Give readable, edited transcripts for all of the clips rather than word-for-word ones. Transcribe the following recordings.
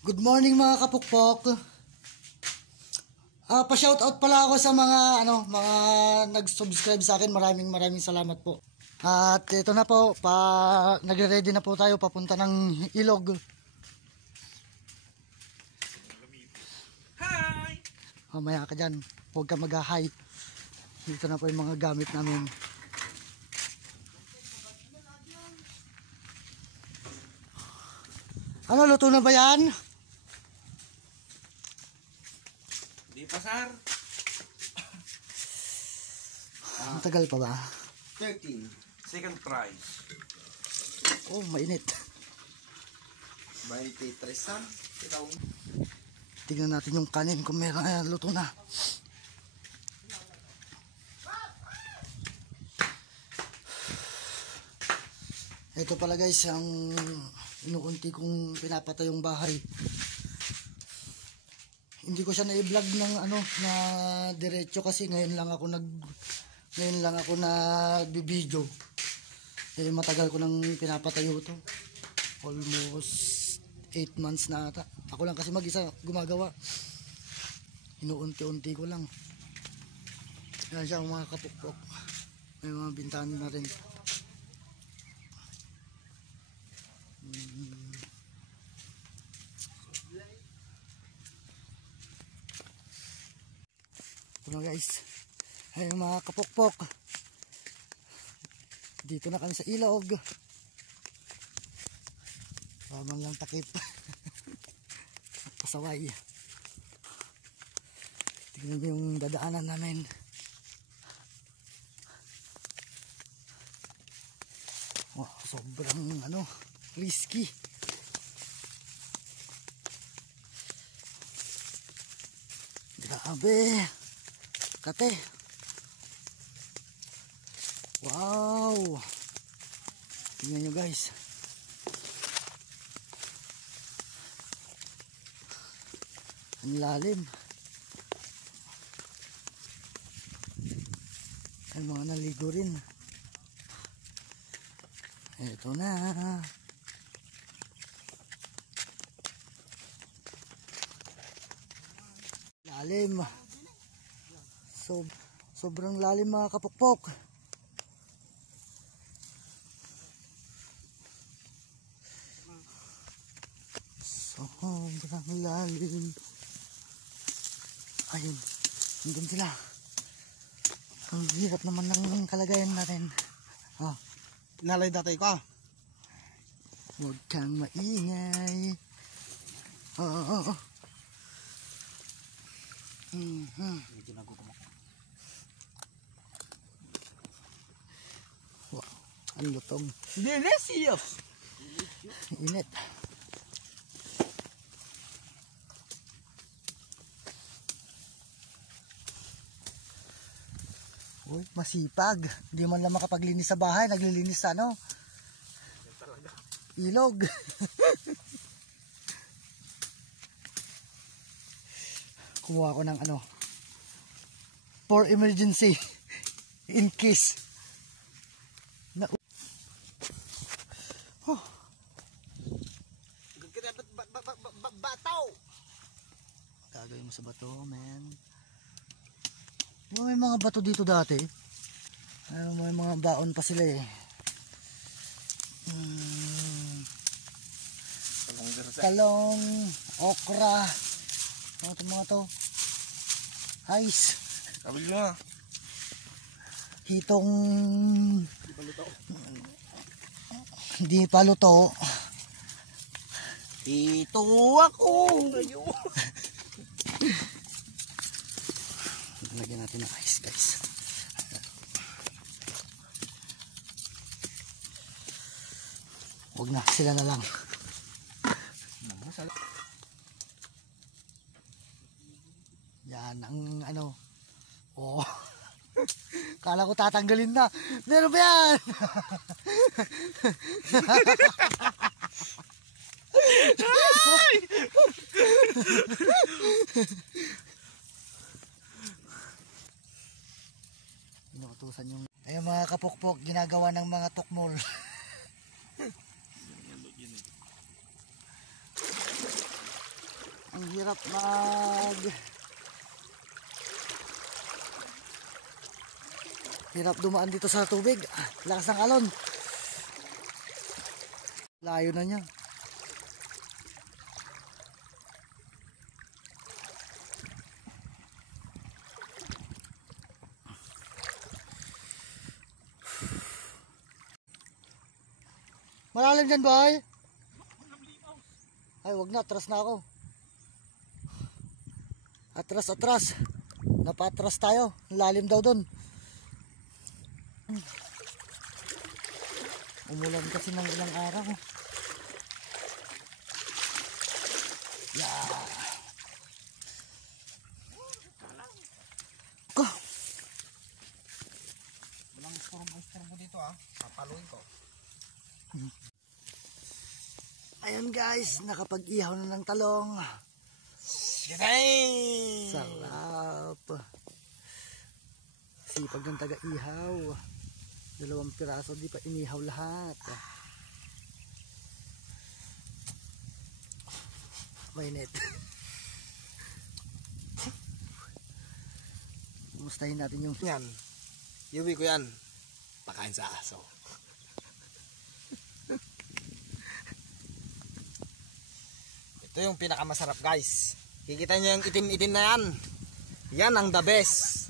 Good morning mga kapukpok. Pa-shoutout pala ako sa mga mga nag-subscribe sa akin. Maraming salamat po. At ito na po, nagre-ready na po tayo papunta ng ilog. Hi! Mamaya ka dyan, huwag ka mag-hi. Dito na po yung mga gamit namin. Ano, luto na ba yan? Di pa, sir. Ang tagal pa ba? 13. Second prize. Oh, mainit. 23, sir. Tingnan natin yung kanin kung meron luto na. Ito pala guys, ang inuunti kong pinapatay yung bahay. Hindi ko siya na-i-vlog ng na diretso kasi ngayon lang ako nag-video. Eh matagal ko nang pinapatayo ito. Almost 8 months na ata. Ako lang kasi mag-isa gumagawa. Inuunti-unti ko lang. Yan siya mga kapukpok. May mga bintana na rin. Ito na guys. Ayun mga kapukpok. Dito na kami sa ilog. Ramang lang takip. Pasaway. Tingnan yung dadaanan namin. Wow, sobrang risky. Grabe. Kate. Wow. Tingnan nyo guys. Ang lalim. Ang mga naligo rin. Ito na. Lalim. Sobrang lalim mga kapukpok. Sobrang lalim. Ayun, nandun sila. Ang hirap naman ng kalagayan natin. Nalay datay ko. Huwag kang maingay. Oo. Medyo nagugumak. Wow, ang lutong. Delicious! Init. Uy, masipag. Hindi man lang makapaglinis sa bahay, naglilinis sa ilog. Kumuha ko ng for emergency. In case. Bataw! Gagawin mo sa bato, man. May mga bato dito dati. May mga baon pa sila eh. Talong, okra. Ano itong mga to? Ice. Sabi nyo nga. Hitong hindi pa luto. Ito ako! Lagyan natin ng ice guys. Huwag na, sila na lang. Yan ang oh. Kala ko tatanggalin na. Meron ba yan? Inuutusan yung ayun mga kapukpok, ginagawa ng mga tukmol. Ang hirap hirap dumaan dito sa tubig. Lakas ng alon. Layo na niya. Malalim dyan, boy. Ay, wag na. Atras na ako. Atras. Napatras tayo. Lalim daw dun. Umulan kasi ng ilang araw. Yeah. Ko. Walang storbo dito papaluin ko. Ayan guys, nakapag-ihaw na ng talong. Gitay! Sarap. Sipag ng taga-ihaw. 2 piraso, di pa inihaw lahat. Mainit. Kumustahin natin yung... Yan. Iuwi ko yan. Pakain sa aso. Ito yung pinakamasarap guys. Kikita nyo yung itim-itim na yan. Yan ang the best.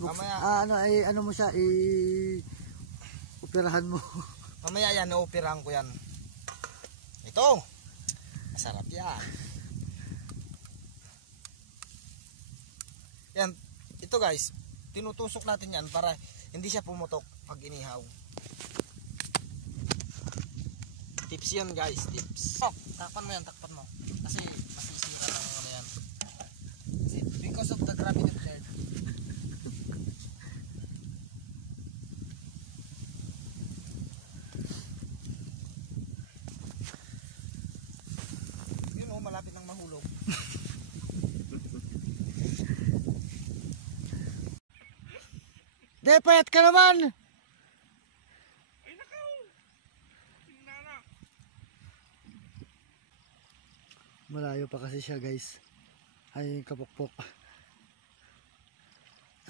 Mamaya, ano mo siya, operahan mo. mamaya yan, naoperahan ko yan. Ito. Masarap yan. Yan. Ito guys. Tinutusok natin yan para hindi siya pumutok pag inihaw. Tips yan guys, tips. Oh, takpan mo yan, takpan mo. Kasi masisira lang ano yan. Kasi because of the gravity of the earth. Yun oh, malapit ng mahulog. De, payat ka naman! Malayo pa kasi siya guys. Ay kapokpok.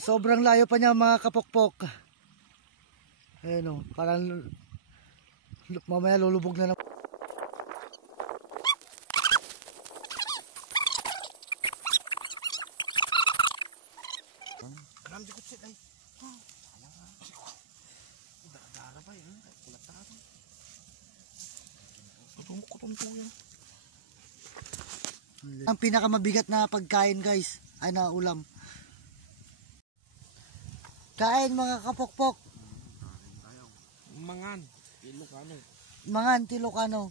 Sobrang layo pa niya mga kapokpok. Ayun o, parang mamaya lulubog na naman. Alam di ko sit ay. Sayang nga. Dara ba yun? Kulat na ito. Kutumpo yan. Ang pinakamabigat na pagkain guys ay na ulam. Kain mga kapokpok. Mangan. Ilocano. Mangan Ilocano.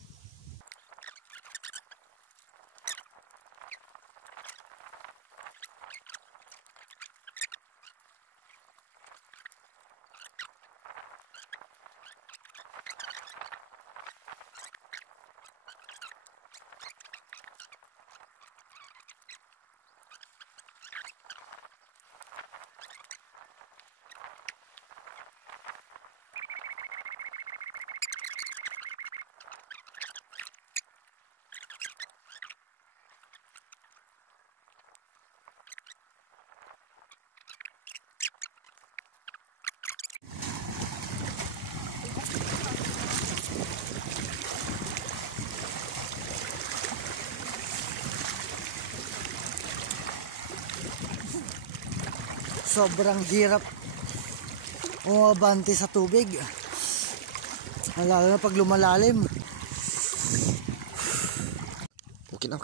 Sobrang hirap umabante sa tubig. Lalo na pag lumalalim. Okay na.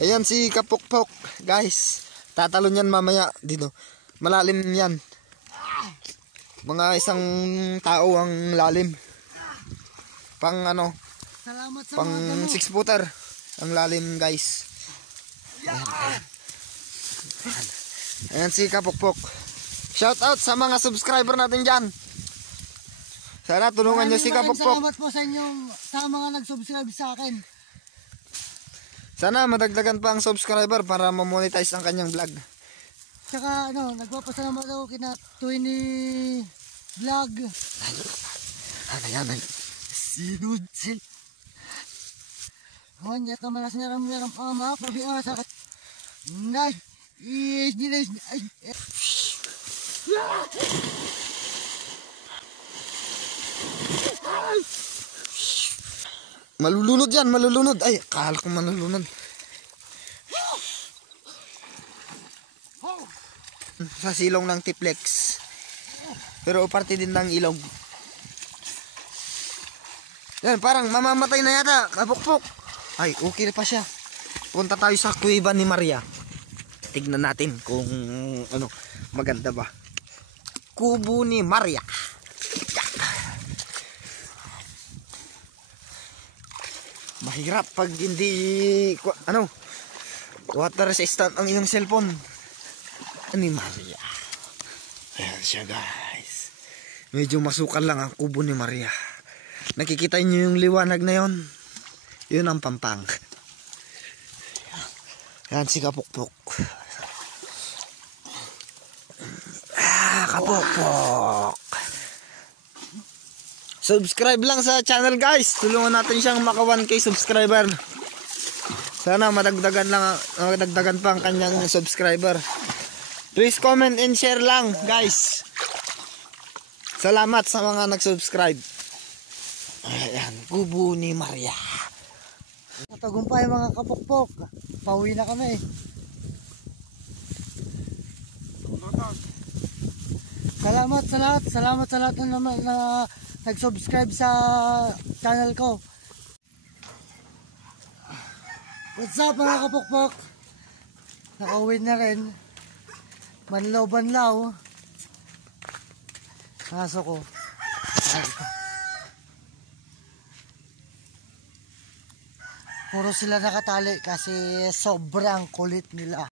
Ayan si Kapokpok, guys. Tatalon yan mamaya dito. Malalim yan. Mga isang tao ang lalim. Pang ano, Salamat sa pang mga 6 footer ang lalim, guys. Ayan si Kapokpok. Shout out sa mga subscriber natin dyan. Sana tulungan nyo si Kapokpok. Salamat po sa mga nag-subscribe sa akin. Sana madagdagan pa ang subscriber para ma-monetize ang kanyang vlog. Tsaka nagpapasalamat ako kina Twinny Vlog. Ano yan? Sinudsil. Hanya kamalas nyaram-nyaram ama pag-iasa. Nay, Malulunod yan, malulunod. Ay, akala ko malulunod. Sa silong ng Tiplex. Pero parte din ng ilog. Yan, parang mamamatay na yata. Kapukpok. Ay, okay pa siya. Punta tayo sa kuweba ni Maria. Tignan natin kung ano, maganda ba. Kubo ni Maria. Mahirap pag hindi ano, water resistant ang iyong cellphone. Ni Maria. Ayan siya guys. Medyo masukal lang ang kubo ni Maria. Nakikita niyo yung liwanag na yon? Yun ang pampang. Yan si Kapukpok. Kapukpok. Subscribe lang sa channel guys. Tulungan natin siyang maka 1K subscriber. Sana madagdagan pa ang kanyang subscriber. Please comment and share lang guys. Salamat sa mga nag-subscribe. Ayan, kubo ni Maria. Matagumpay mga kapukpok. Pauwi na kami. Salamat sa lahat. Salamat sa lahat na nag-subscribe sa channel ko. What's up mga kapukpok? Nakauwi na rin. Banlaw. Kaso ko. Puro sila nakatali kasi sobrang kulit nila.